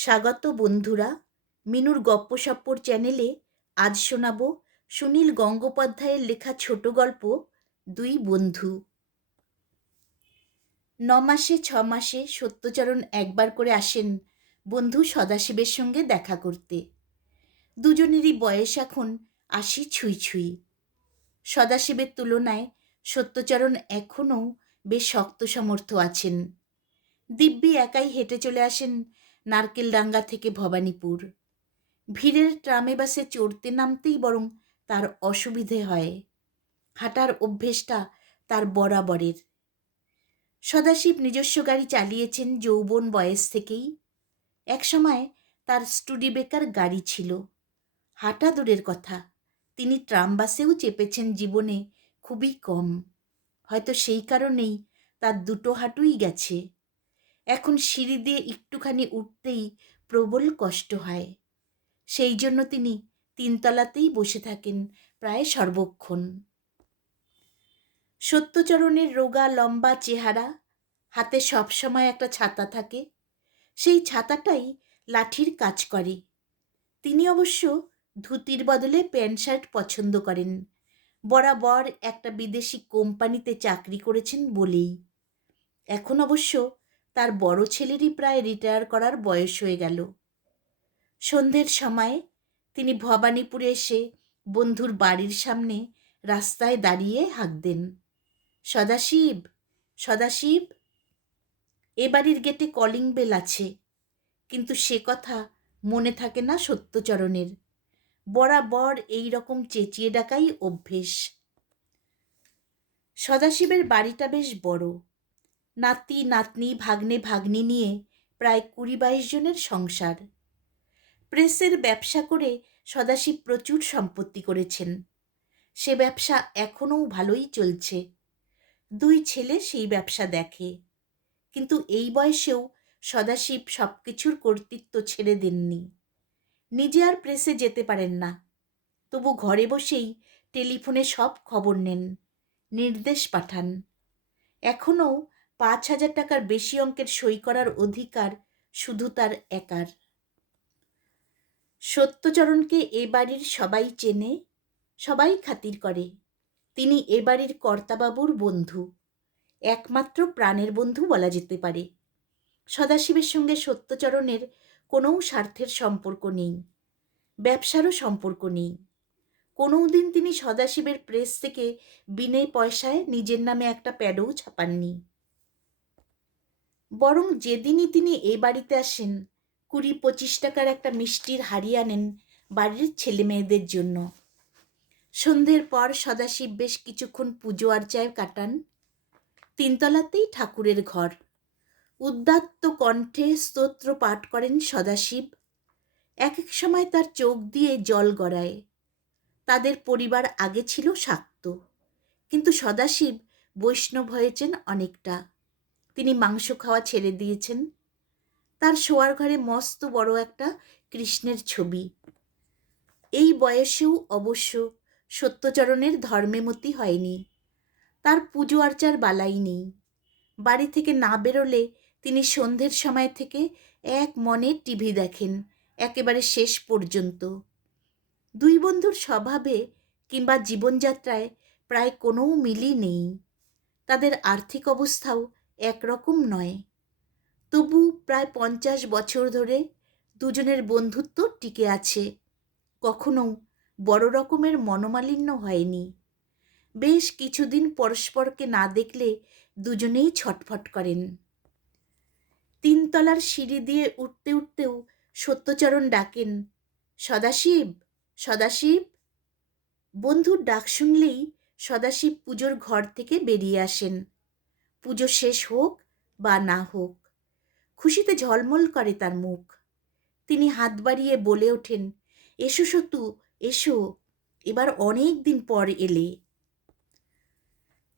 স্বাগত বন্ধুরা। মিনুর গপ্পসপ্পর চ্যানেলে আজ শোনাব সুনীল গঙ্গোপাধ্যায়ের লেখা ছোট গল্প দুই বন্ধু। ৯ মাসে ৬ মাসে সত্যচরণ একবার করে আসেন বন্ধু সদাশিবের সঙ্গে দেখা করতে। দুজনেরই বয়স এখন ৮০ ছুঁই ছুঁই। সদাশিবের তুলনায় সত্যচরণ এখনও বেশ শক্ত সমর্থ আছেন। দিব্যি একাই হেঁটে চলে আসেন নারকেলডাঙ্গা থেকে ভবানীপুর। ভিড়ের ট্রামে বাসে চড়তে নামতেই বরং তার অসুবিধে হয়। হাঁটার অভ্যেসটা তার বরাবরের। সদাশিব নিজস্ব গাড়ি চালিয়েছেন যৌবন বয়স থেকেই। একসময় তার স্টুডিবেকার গাড়ি ছিল। হাঁটা দূরের কথা, তিনি ট্রাম বাসেও চেপেছেন জীবনে খুবই কম। হয়তো সেই কারণেই তার দুটো হাঁটুই গেছে। এখন সিঁড়ি দিয়ে একটুখানি উঠতেই প্রবল কষ্ট হয়। সেই জন্য তিনি ৩ তলাতেই বসে থাকেন প্রায় সর্বক্ষণ। সত্যচরণের রোগা লম্বা চেহারা, হাতে সবসময় একটা ছাতা থাকে। সেই ছাতাটাই লাঠির কাজ করে। তিনি অবশ্য ধুতির বদলে প্যান্ট শার্ট পছন্দ করেন, বরাবর একটা বিদেশি কোম্পানিতে চাকরি করেছেন বলেই। এখন অবশ্য তার বড় ছেলেরই প্রায় রিটায়ার করার বয়স হয়ে গেল। সন্ধ্যের সময় তিনি ভবানীপুরে এসে বন্ধুর বাড়ির সামনে রাস্তায় দাঁড়িয়ে হাঁক দেন, সদাশিব, সদাশিব। এ বাড়ির গেটে কলিং বেল আছে, কিন্তু সে কথা মনে থাকে না সত্যচরণের। বরাবর এই রকম চেঁচিয়ে ডাকাই অভ্যেস। সদাশিবের বাড়িটা বেশ বড়। নাতি নাতনি ভাগ্নে ভাগ্নি নিয়ে প্রায় ২০-২২ জনের সংসার। প্রেসের ব্যবসা করে সদাশিব প্রচুর সম্পত্তি করেছেন। সে ব্যবসা এখনও ভালোই চলছে। ২ ছেলে সেই ব্যবসা দেখে। কিন্তু এই বয়সেও সদাশিব সব কিছুর কর্তৃত্ব ছেড়ে দেননি। নিজে আর প্রেসে যেতে পারেন না, তবু ঘরে বসেই টেলিফোনে সব খবর নেন, নির্দেশ পাঠান। এখনও ৫,০০০ টাকার বেশি অঙ্কের সই করার অধিকার শুধু তার একার। সত্যচরণকে এ বাড়ির সবাই চেনে, সবাই খাতির করে। তিনি এ বাড়ির কর্তাবাবুর বন্ধু, একমাত্র প্রাণের বন্ধু বলা যেতে পারে। সদাশিবের সঙ্গে সত্যচরণের কোনো স্বার্থের সম্পর্ক নেই, ব্যবসারও সম্পর্ক নেই। কোনো দিন তিনি সদাশিবের প্রেস থেকে বিনে পয়সায় নিজের নামে একটা প্যাডও ছাপাননি। বরং যেদিনই তিনি এ বাড়িতে আসেন ২০-২৫ টাকার একটা মিষ্টির হাড়ি আনেন বাড়ির ছেলে মেয়েদের জন্য। সন্ধ্যের পর সদাশিব বেশ কিছুক্ষণ পুজো আর্চায় কাটান। ৩ তলাতেই ঠাকুরের ঘর। উদ্দাত্ত কণ্ঠে স্তোত্র পাঠ করেন সদাশিব। এক এক সময় তার চোখ দিয়ে জল গড়ায়। তাদের পরিবার আগে ছিল শাক্ত, কিন্তু সদাশিব বৈষ্ণব হয়েছেন অনেকটা। তিনি মাংস খাওয়া ছেড়ে দিয়েছেন। তার শোয়ার ঘরে মস্ত বড় একটা কৃষ্ণের ছবি। এই বয়সেও অবশ্য সত্যচরণের ধর্মেমতি হয়নি। তার পুজো আর্চার বালাই নেই। বাড়ি থেকে না বেরোলে তিনি সন্ধ্যের সময় থেকে এক মনে টিভি দেখেন একেবারে শেষ পর্যন্ত। দুই বন্ধুর স্বভাবে কিংবা জীবনযাত্রায় প্রায় কোনো মিলই নেই। তাদের আর্থিক অবস্থাও একরকম নয়। তবু প্রায় ৫০ বছর ধরে দুজনের বন্ধুত্ব টিকে আছে। কখনো বড় রকমের মনোমালিন্য হয়নি। বেশ কিছুদিন পরস্পরকে না দেখলে দুজনেই ছটফট করেন। ৩ তলার সিঁড়ি দিয়ে উঠতে উঠতেও সত্যচরণ ডাকেন, সদাশিব, সদাশিব। বন্ধুর ডাক শুনলেই সদাশিব পুজোর ঘর থেকে বেরিয়ে আসেন। পুজো শেষ হোক বা না হোক, খুশিতে ঝলমল করে তার মুখ। তিনি হাত বাড়িয়ে বলে ওঠেন, এসো সতু, এসো, এবার অনেক দিন পর এলে।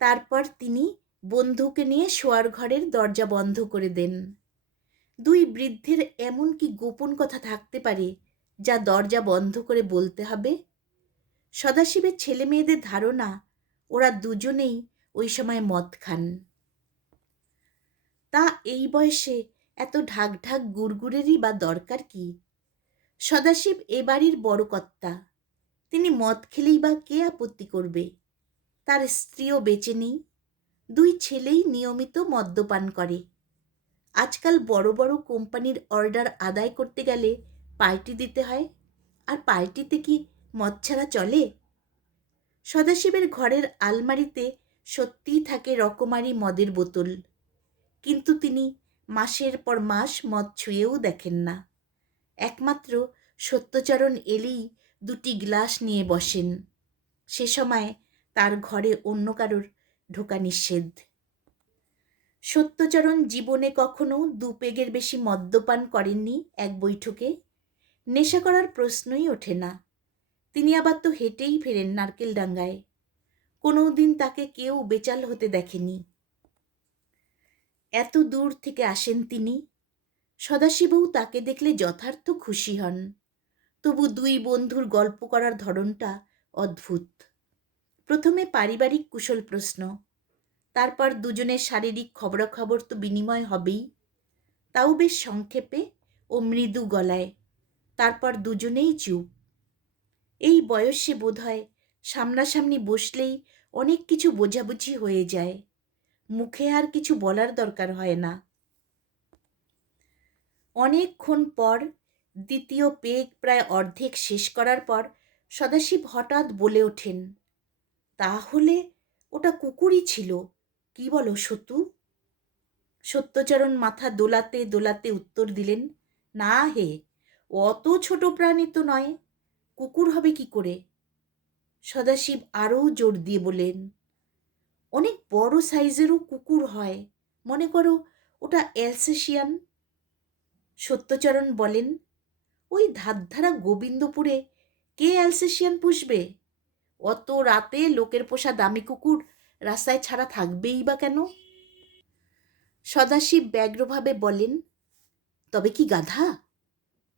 তারপর তিনি বন্ধুকে নিয়ে শোয়ার ঘরের দরজা বন্ধ করে দেন। দুই বৃদ্ধের এমন কি গোপন কথা থাকতে পারে যা দরজা বন্ধ করে বলতে হবে? সদাশিবের ছেলে মেয়েদের ধারণা ওরা দুজনেই ওই সময় মদ খান। তা এই বয়সে এত ঢাক ঢাক গুড়গুড়েরই বা দরকার কি? সদাশিব এ বাড়ির বড় কর্তা। তিনি মদ খেলেই বা কে আপত্তি করবে? তার স্ত্রীও বেঁচে নেই। 2 ছেলেই নিয়মিত মদ্যপান করে। আজকাল বড় বড় কোম্পানির অর্ডার আদায় করতে গেলে পার্টি দিতে হয়, আর পার্টিতে কি মদ ছাড়া চলে? সদাশিবের ঘরের আলমারিতে সত্যিই থাকে রকমারি মদের বোতল, কিন্তু তিনি মাসের পর মাস মদ ছুঁয়েও দেখেন না। একমাত্র সত্যচরণ এলেই 2টি গ্লাস নিয়ে বসেন। সে সময় তার ঘরে অন্য কারোর ঢোকা নিষেধ। সত্যচরণ জীবনে কখনো 2 পেগের বেশি মদ্যপান করেননি এক বৈঠকে। নেশা করার প্রশ্নই ওঠে না। তিনি আবার তো হেঁটেই ফেরেন নারকেলডাঙ্গায়। কোনো দিন তাকে কেউ বেচাল হতে দেখেনি। এত দূর থেকে আসেন তিনি। সদাশিবও তাকে দেখলে যথার্থ খুশি হন। তবু 2 বন্ধুর গল্প করার ধরনটা অদ্ভুত। প্রথমে পারিবারিক কুশল প্রশ্ন, তারপর দুজনের শারীরিক খবরাখবর তো বিনিময় হবেই, তাও বেশ সংক্ষেপে ও মৃদু গলায়। তারপর দুজনেই চুপ। এই বয়সে বোধহয় সামনাসামনি বসলেই অনেক কিছু বোঝাবুঝি হয়ে যায়। মুখে আর কিছু বলার দরকার হয় না। অনেকক্ষণ পর, দ্বিতীয় পেগ প্রায় অর্ধেক শেষ করার পর সদাশিব হঠাৎ বলে ওঠেন, তাহলে ওটা কুকুরই ছিল, কি বলো সতু? সত্যচরণ মাথা দোলাতে দোলাতে উত্তর দিলেন, না হে, অত ছোট প্রাণী তো নয়, কুকুর হবে কি করে? সদাশিব আরও জোর দিয়ে বলেন, অনেক বড় সাইজেরও কুকুর হয়, মনে করো ওটা অ্যালসেশিয়ান। সত্যচরণ বলেন, ওই ধারধারা গোবিন্দপুরে কে অ্যালসেশিয়ান পুষবে? অত রাতে লোকের পোষা দামি কুকুর রাস্তায় ছাড়া থাকবেই বা কেন? সদাশিব ব্যগ্রভাবে বলেন, তবে কি গাধা?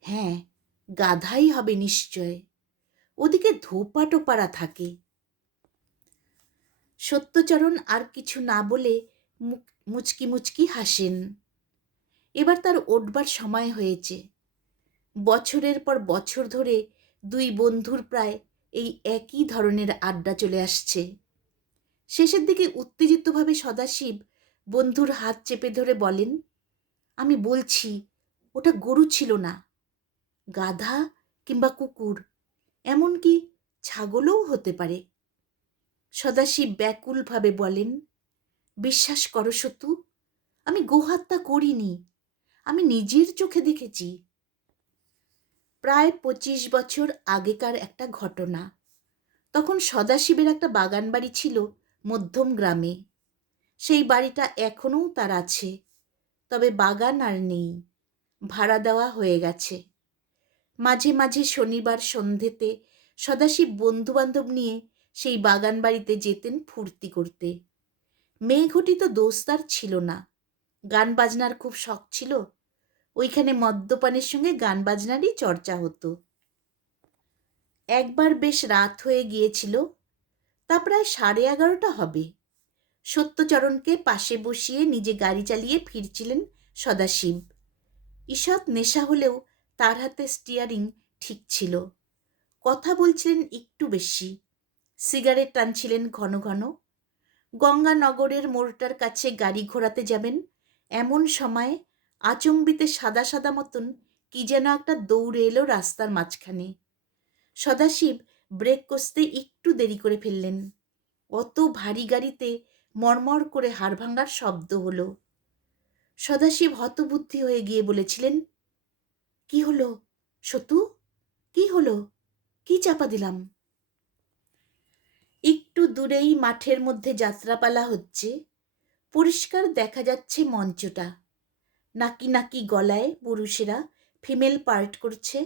হ্যাঁ, গাধাই হবে নিশ্চয়। ওদিকে ধোপা টোপারা থাকে। সত্যচরণ আর কিছু না বলে মুচকি মুচকি হাসেন। এবার তার ওঠবার সময় হয়েছে। বছরের পর বছর ধরে 2 বন্ধুর প্রায় এই একই ধরনের আড্ডা চলে আসছে। শেষের দিকে উত্তেজিতভাবে সদাশিব বন্ধুর হাত চেপে ধরে বলেন, আমি বলছি ওটা গরু ছিল না, গাধা কিংবা কুকুর, এমনকি ছাগলও হতে পারে। সদাশিব ব্যাকুলভাবে বলেন, বিশ্বাস করো সতু, আমি গোহত্যা করিনি, আমি নিজের চোখে দেখেছি। প্রায় 25 বছর আগেকার একটা ঘটনা। তখন সদাশিবের একটা বাগান বাড়ি ছিল মধ্যম গ্রামে। সেই বাড়িটা এখনও তার আছে, তবে বাগান আর নেই, ভাড়া দেওয়া হয়ে গেছে। মাঝে মাঝে শনিবার সন্ধেতে সদাশিব বন্ধুবান্ধব নিয়ে সেই বাগান বাড়িতে যেতেন ফুর্তি করতে। মেয়েঘটিত দোষ তার ছিল না, গান বাজনার খুব শখ ছিল। ওইখানে মদ্যপানের সঙ্গে গান বাজনারই চর্চা হতো। একবার বেশ রাত হয়ে গিয়েছিল, তা প্রায় 11:30 হবে। সত্যচরণকে পাশে বসিয়ে নিজে গাড়ি চালিয়ে ফিরছিলেন সদাশিব। ঈষৎ নেশা হলেও তার হাতে স্টিয়ারিং ঠিক ছিল। কথা বলছিলেন একটু বেশি, সিগারেট টানছিলেন ঘন ঘন। গঙ্গানগরের মোড়টার কাছে গাড়ি ঘোরাতে যাবেন, এমন সময় আচম্বিতে সাদা সাদা মতন কি যেন একটা দৌড়ে এলো রাস্তার মাঝখানে। সদাশিব ব্রেক কষতে একটু দেরি করে ফেললেন। অত ভারী গাড়িতে মরমর করে হাড় ভাঙার শব্দ হলো। সদাশিব হতবুদ্ধি হয়ে গিয়ে বলেছিলেন, কি হলো সতু, কি হলো, কি চাপা দিলাম? একটু দূরেই মাঠের মধ্যে যাত্রাপালা হচ্ছে, পরিষ্কার দেখা যাচ্ছে মঞ্চটা। নাকি নাকি গলায় পুরুষেরা ফিমেল পার্ট করছে।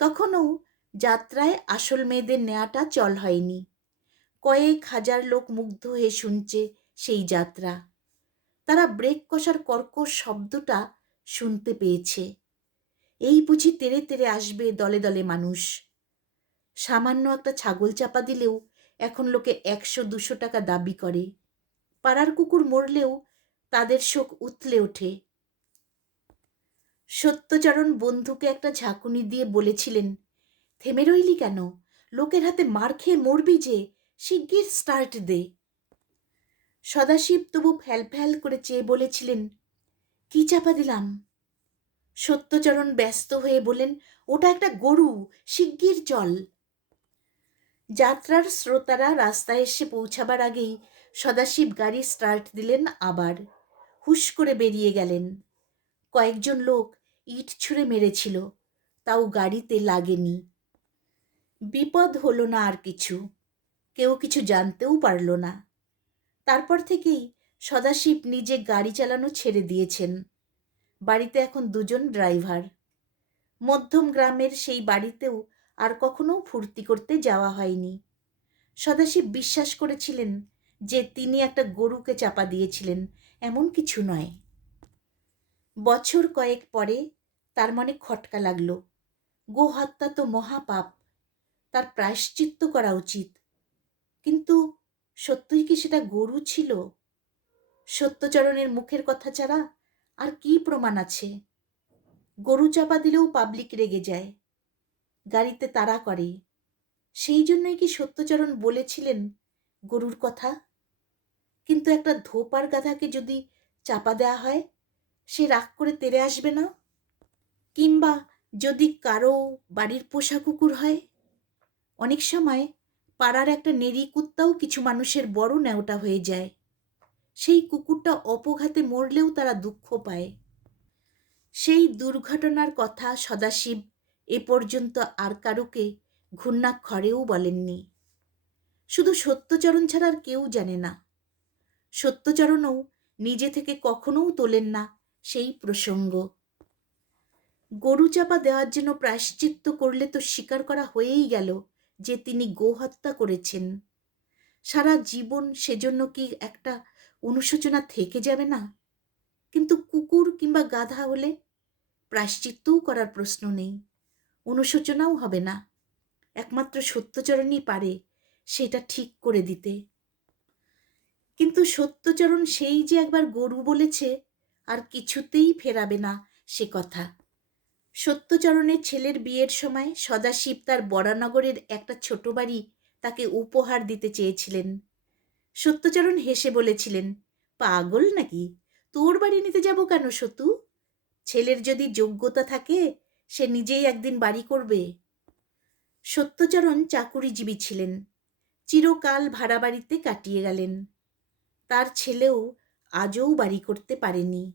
তখনও যাত্রায় আসল মেয়েদের নেওয়াটা চল হয়নি। কয়েক হাজার লোক মুগ্ধ হয়ে শুনছে সেই যাত্রা। তারা ব্রেক কষার কর্কশ শব্দটা শুনতে পেয়েছে। এই বুঝি তেড়ে তেড়ে আসবে দলে দলে মানুষ। সামান্য একটা ছাগল চাপা দিলেও এখন লোকে 100-200 টাকা দাবি করে। পাড়ার কুকুর মরলেও তাদের শোক উথলে ওঠে। সত্যচরণ বন্ধুকে একটা ঝাঁকুনি দিয়ে বলেছিলেন, থেমে রইলি কেন? লোকের হাতে মার খেয়ে মরবি যে, শিগগির স্টার্ট দে। সদাশিব তবু ফ্যাল ফ্যাল করে চেয়ে বলেছিলেন, কি চাপা দিলাম? সত্যচরণ ব্যস্ত হয়ে বলেন, ওটা একটা গরু, শিগগির চল। যাত্রার শ্রোতারা রাস্তায় এসে পৌঁছাবার আগেই সদাশিব গাড়ি স্টার্ট দিলেন আবার। হুশ করে বেরিয়ে গেলেন। কয়েকজন লোক ইট ছুঁড়ে মেরেছিল, তাও গাড়িতে লাগেনি। বিপদ হলো না আর কিছু, কেউ কিছু জানতেও পারল না। তারপর থেকেই সদাশিব নিজে গাড়ি চালানো ছেড়ে দিয়েছেন। বাড়িতে এখন দুজন ড্রাইভার। মধ্যম গ্রামের সেই বাড়িতেও আর কখনো ফুর্তি করতে যাওয়া হয়নি। সদাশিব বিশ্বাস করেছিলেন যে তিনি একটা গরুকে চাপা দিয়েছিলেন, এমন কিছু নয়। বছর কয়েক পরে তার মনে খটকা লাগল, গো হত্যা তো মহাপাপ, তার প্রায়শ্চিত্ত করা উচিত। কিন্তু সত্যই কি সেটা গরু ছিল? সত্যচরণের মুখের কথা ছাড়া আর কি প্রমাণ আছে? গরু চাপা দিলেও পাবলিক রেগে যায়, গাড়িতে তাড়া করে। সেই জন্যই কি সত্যচরণ বলেছিলেন গরুর কথা? কিন্তু একটা ধোপার গাধাকে যদি চাপা দেয়া হয়, সে রাগ করে তেড়ে আসবে না? কিংবা যদি কারো বাড়ির পোষা কুকুর হয়? অনেক সময় পাড়ার একটা নেড়ি কুত্তাও কিছু মানুষের বড় ন্যাওটা হয়ে যায়। সেই কুকুরটা অপঘাতে মরলেও তারা দুঃখ পায়। সেই দুর্ঘটনার কথা সদাশিব এ পর্যন্ত আর কারুকে ঘূর্ণাক্ষরেও বলেননি। শুধু সত্যচরণ ছাড়া আর কেউ জানে না। সত্যচরণও নিজে থেকে কখনোও তোলেন না সেই প্রসঙ্গ। গরু চাপা দেওয়ার জন্য প্রায়শ্চিত্ত করলে তো স্বীকার করা হয়েই গেল যে তিনি গোহত্যা করেছেন। সারা জীবন সেজন্য কি একটা অনুশোচনা থেকে যাবে না? কিন্তু কুকুর কিংবা গাধা হলে প্রায়শ্চিত্তও করার প্রশ্ন নেই, অনুশোচনাও হবে না। একমাত্র সত্যচরণই পারে সেটা ঠিক করে দিতে। কিন্তু সত্যচরণ সেই যে একবার গরু বলেছে, আর কিছুতেই ফেরাবে না সে কথা। সত্যচরণের ছেলের বিয়ের সময় সদাশিব তার বরানগরের একটা ছোট বাড়ি তাকে উপহার দিতে চেয়েছিলেন। সত্যচরণ হেসে বলেছিলেন, পাগল নাকি? তোর বাড়ি নিতে যাব কেন সতু? ছেলের যদি যোগ্যতা থাকে সে নিজেই একদিন বাড়ি করবে। সত্যচরণ চাকুরিজীবী ছিলেন, চিরকাল ভাড়া বাড়িতে কাটিয়ে গেলেন। তার ছেলেও আজও বাড়ি করতে পারেনি।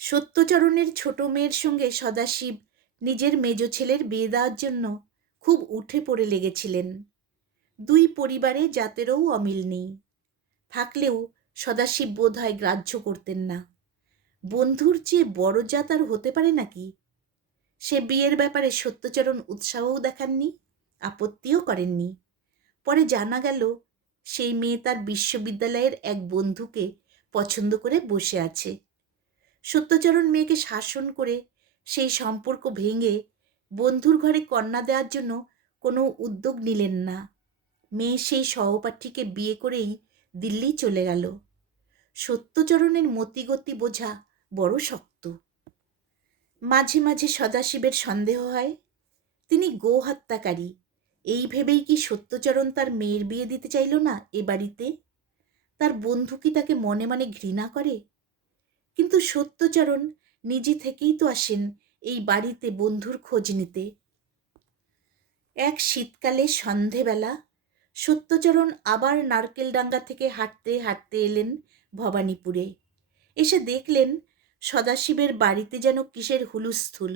সত্যচরণের ছোট মেয়ের সঙ্গে সদাশিব নিজের মেজ ছেলের বিয়ে দেওয়ার জন্য খুব উঠে পড়ে লেগেছিলেন। দুই পরিবারে জাতেরও অমিল নেই, থাকলেও সদাশিব বোধহয় গ্রাহ্য করতেন না। বন্ধুর চেয়ে বড় জাত আর হতে পারে নাকি? সে বিয়ের ব্যাপারে সত্যচরণ উৎসাহও দেখাননি, আপত্তিও করেননি। পরে জানা গেল সেই মেয়ে তার বিশ্ববিদ্যালয়ের এক বন্ধুকে পছন্দ করে বসে আছে। সত্যচরণ মেয়েকে শাসন করে সেই সম্পর্ক ভেঙে বন্ধুর ঘরে কন্যা দেওয়ার জন্য কোনো উদ্যোগ নিলেন না। মেয়ে সেই সহপাঠীকে বিয়ে করেই দিল্লি চলে গেল। সত্যচরণের মতিগতি বোঝা বড় শক্ত। মাঝে মাঝে সদাশিবের সন্দেহ হয় তিনি গো হত্যাকারী। এই ভেবেই কি সত্যচরণ তার মেয়ের বিয়ে দিতে চাইল না এ বাড়িতে? তার বন্ধু কি তাকে মনে মনে ঘৃণা করে? কিন্তু সত্যচরণ নিজে থেকেই তো আসেন এই বাড়িতে বন্ধুর খোঁজ নিতে। এক শীতকালে সন্ধেবেলা সত্যচরণ আবার নারকেলডাঙ্গা থেকে হাঁটতে হাঁটতে এলেন ভবানীপুরে। এসে দেখলেন সদাশিবের বাড়িতে যেন কিসের হুলুস্থুল।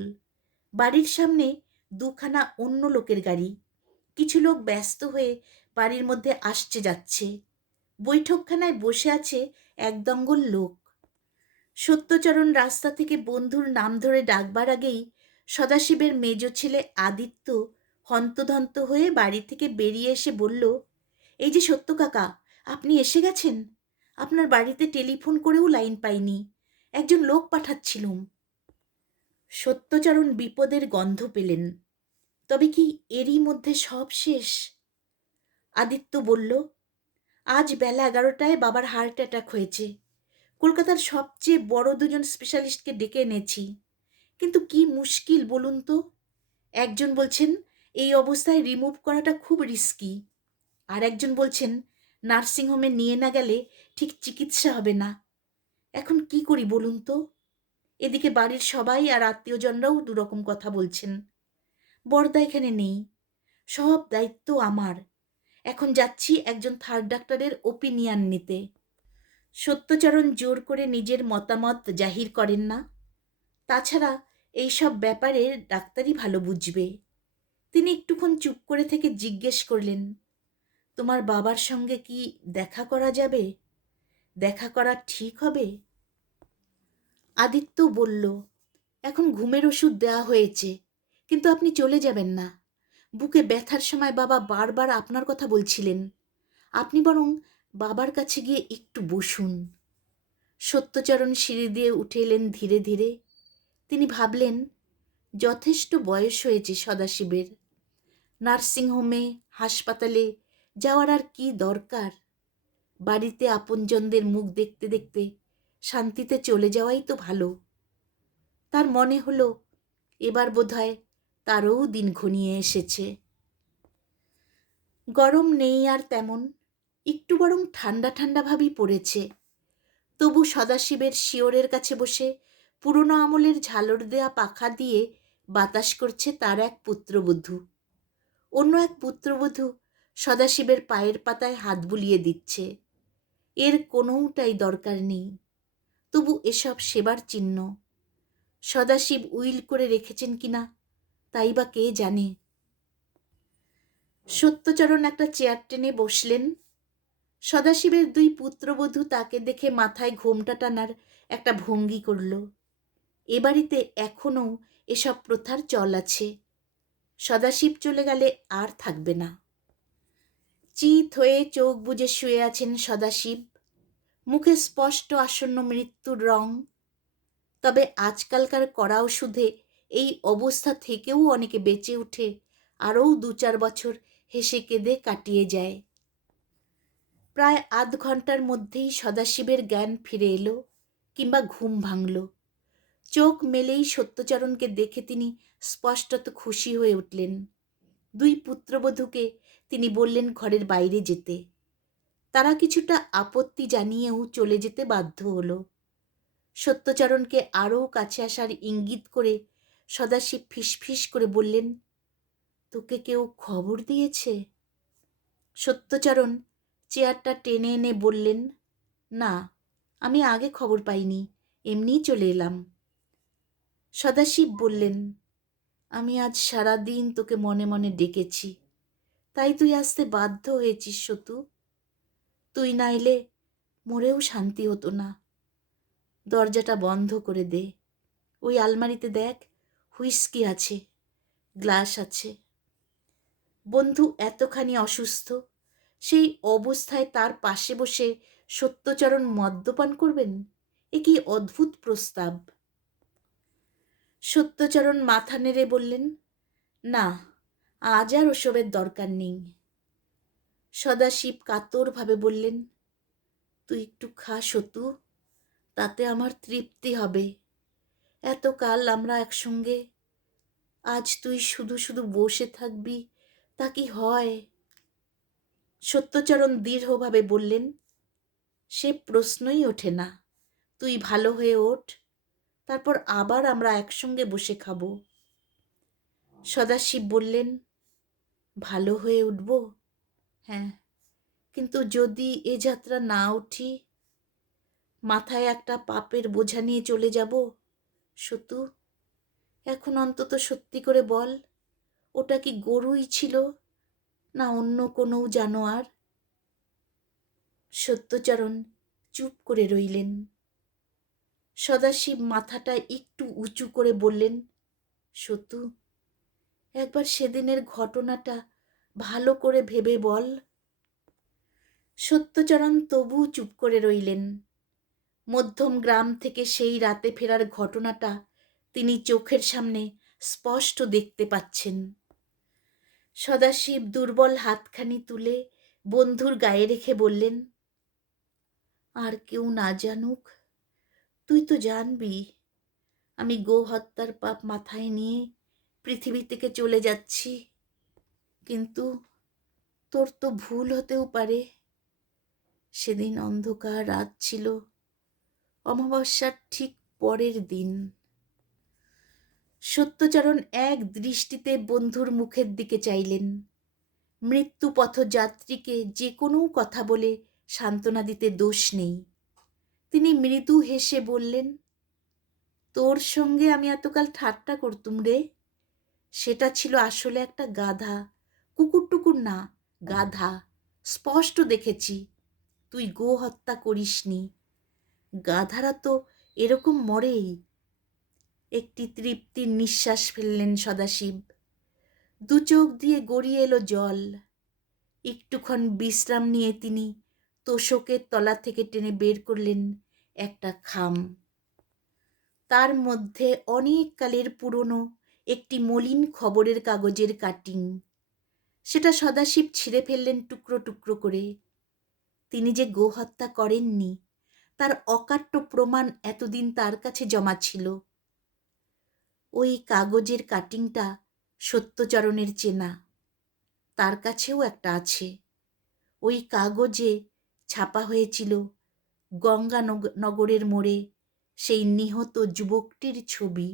বাড়ির সামনে দুখানা অন্য লোকের গাড়ি। কিছু লোক ব্যস্ত হয়ে বাড়ির মধ্যে আসছে যাচ্ছে। বৈঠকখানায় বসে আছে এক দঙ্গল লোক। সত্যচরণ রাস্তা থেকে বন্ধুর নাম ধরে ডাকবার আগেই সদাশিবের মেজ ছেলে আদিত্য হন্তদন্ত হয়ে বাড়ি থেকে বেরিয়ে এসে বলল, এই যে সত্য কাকা, আপনি এসে গেছেন? আপনার বাড়িতে টেলিফোন করেও লাইন পাইনি, একজন লোক পাঠাচ্ছিলুম। সত্যচরণ বিপদের গন্ধ পেলেন। তবে কি এরই মধ্যে সব শেষ? আদিত্য বলল, আজ বেলা 11টায় বাবার হার্ট অ্যাটাক হয়েছে। কলকাতার সবচেয়ে বড় দুজন স্পেশালিস্টকে ডেকে এনেছি। কিন্তু কি মুশকিল বলুন তো। একজন বলছেন এই অবস্থায় রিমুভ করাটা খুব রিস্কি, আর একজন বলছেন নার্সিংহোমে নিয়ে না গেলে ঠিক চিকিৎসা হবে না। এখন কি করি বলুন তো। এদিকে বাড়ির সবাই আর আত্মীয়জনরাও দুরকম কথা বলছেন। বরদা এখানে নেই, সব দায়িত্ব আমার। এখন যাচ্ছি একজন থার্ড ডাক্তারের ওপিনিয়ন নিতে। সত্যচরণ জোর করে নিজের মতামত জাহির করেন না। তাছাড়া এইসব ব্যাপারে ডাক্তারই ভালো বুঝবে। তিনি একটুক্ষণ চুপ করে থেকে জিজ্ঞেস করলেন, তোমার বাবার সঙ্গে কি দেখা করা যাবে? দেখা করা ঠিক হবে? আদিত্য বলল, এখন ঘুমের ওষুধ দেওয়া হয়েছে, কিন্তু আপনি চলে যাবেন না। বুকে ব্যথার সময় বাবা বারবার আপনার কথা বলছিলেন। আপনি বরং বাবার কাছে গিয়ে একটু বসুন। সত্যচরণ সিঁড়ি দিয়ে উঠে এলেন ধীরে ধীরে। তিনি ভাবলেন, যথেষ্ট বয়স হয়েছে সদাশিবের। নার্সিংহোমে, হাসপাতালে যাওয়ার আর কি দরকার? বাড়িতে আপনজনদের মুখ দেখতে দেখতে শান্তিতে চলে যাওয়াই তো ভালো। তার মনে হলো এবার বোধহয় তারও দিন ঘনিয়ে এসেছে। গরম নেই আর তেমন, একটু বরং ঠান্ডা ঠান্ডা ভাবই পড়েছে। তবু সদাশিবের শিওরের কাছে বসে পুরনো আমলের ঝালর দেয়া পাখা দিয়ে বাতাস করছে তার এক পুত্রবধূ। অন্য এক পুত্রবধূ সদাশিবের পায়ের পাতায় হাত বুলিয়ে দিচ্ছে। এর কোনোটাই দরকার নেই, তবু এসব সেবার চিহ্ন। সদাশিব উইল করে রেখেছেন কিনা তাই বা কে জানে। সত্যচরণ একটা চেয়ার টেনে বসলেন। সদাশিবের দুই পুত্রবধূ তাকে দেখে মাথায় ঘোমটা টানার একটা ভঙ্গি করল। এ বাড়িতে এখনও এসব প্রথার চল আছে। সদাশিব চলে গেলে আর থাকবে না। চিত হয়ে চোখ বুজে শুয়ে আছেন সদাশিব, মুখে স্পষ্ট আসন্ন মৃত্যুর রং। তবে আজকালকার কড়া ওষুধে এই অবস্থা থেকেও অনেকে বেঁচে উঠে আরও 2-4 বছর হেসে কেঁদে কাটিয়ে যায়। প্রায় আধ ঘন্টার মধ্যেই সদাশিবের জ্ঞান ফিরে এলো, কিংবা ঘুম ভাঙল। চোখ মেলেই সত্যচরণকে দেখে তিনি স্পষ্টত খুশি হয়ে উঠলেন। দুই পুত্রবধূকে তিনি বললেন ঘরের বাইরে যেতে। তারা কিছুটা আপত্তি জানিয়েও চলে যেতে বাধ্য হল। সত্যচরণকে আরও কাছে আসার ইঙ্গিত করে সদাশিব ফিসফিস করে বললেন, তোকে কেউ খবর দিয়েছে? সত্যচরণ চেয়ারটা টেনে এনে বললেন, না, আমি আগে খবর পাইনি, এমনিই চলে এলাম। সদাশিব বললেন, আমি আজ সারা দিন তোকে মনে মনে ডেকেছি, তাই তুই আসতে বাধ্য হয়েছিস সতু। তুই না এলে মরেও শান্তি হতো না। দরজাটা বন্ধ করে দে। ওই আলমারিতে দেখ, হুইস্কি আছে, গ্লাস আছে। বন্ধু এতখানি অসুস্থ, সেই অবস্থায় তার পাশে বসে সত্যচরণ মদ্যপান করবেন? এ কি অদ্ভুত প্রস্তাব। সত্যচরণ মাথা নেড়ে বললেন, না, আজ আর ওসবের দরকার নেই। সদাশিব কাতরভাবে বললেন, তুই একটু খা সতু, তাতে আমার তৃপ্তি হবে। এতকাল আমরা একসঙ্গে, আজ তুই শুধু শুধু বসে থাকবি, তা কি হয়? সত্যচরণ দৃঢ়ভাবে বললেন, সে প্রশ্নই ওঠে না। তুই ভালো হয়ে ওঠ, তারপর আবার আমরা একসঙ্গে বসে খাবো। সদাশিব বললেন, ভালো হয়ে উঠব? হ্যাঁ, কিন্তু যদি এ যাত্রা না উঠি, মাথায় একটা পাপের বোঝা নিয়ে চলে যাব। সতু, এখন অন্তত সত্যি করে বল, ওটা কি গরুই ছিল, না অন্য কোনো জানোয়ার? সত্যচরণ চুপ করে রইলেন। সদাশিব মাথাটা একটু উঁচু করে বললেন, সতু, একবার সেদিনের ঘটনাটা ভালো করে ভেবে বল। সত্যচরণ তবু চুপ করে রইলেন। মধ্যম গ্রাম থেকে সেই রাতে ফেরার ঘটনাটা তিনি চোখের সামনে স্পষ্ট দেখতে পাচ্ছেন। সদাশিব দুর্বল হাতখানি তুলে বন্ধুর গায়ে রেখে বললেন, আর কেউ না জানুক, তুই তো জানবি। আমি গো হত্যার পাপ মাথায় নিয়ে পৃথিবী থেকে চলে যাচ্ছি, কিন্তু তোর তো ভুল হতেও পারে। সেদিন অন্ধকার রাত ছিল, অমাবস্যার ঠিক পরের দিন। সত্যচরণ এক দৃষ্টিতে বন্ধুর মুখের দিকে চাইলেন। মৃত্যু পথযাত্রীকে যে কোনো কথা বলে সান্ত্বনা দিতে দোষ নেই। তিনি মৃদু হেসে বললেন, তোর সঙ্গে আমি এতকাল ঠাট্টা করতুম রে, সেটা ছিল আসলে একটা গাধা। কুকুর টুকুর না, গাধা। স্পষ্ট দেখেছি তুই গো হত্যা করিসনি। গাধারা তো এরকম মরেই। একটি তৃপ্তির নিঃশ্বাস ফেললেন সদাশিব। দু চোখ দিয়ে গড়িয়ে এলো জল। একটুক্ষণ বিশ্রাম নিয়ে তিনি তোশকের তলা থেকে টেনে বের করলেন একটা খাম। তার মধ্যে অনেক কালের পুরনো একটি মলিন খবরের কাগজের কাটিং। সেটা সদাশিব ছিঁড়ে ফেললেন টুকরো টুকরো করে। তিনি যে গো হত্যা করেননি তার অকাট্য প্রমাণ এতদিন তার কাছে জমা ছিল। ওই কাগজের কাটিংটা সত্যচরণের চেনা, তার কাছেও একটা আছে। ওই কাগজে ছাপা হয়েছিল গঙ্গানগরের মোড়ে সেই নিহত যুবকটির ছবি।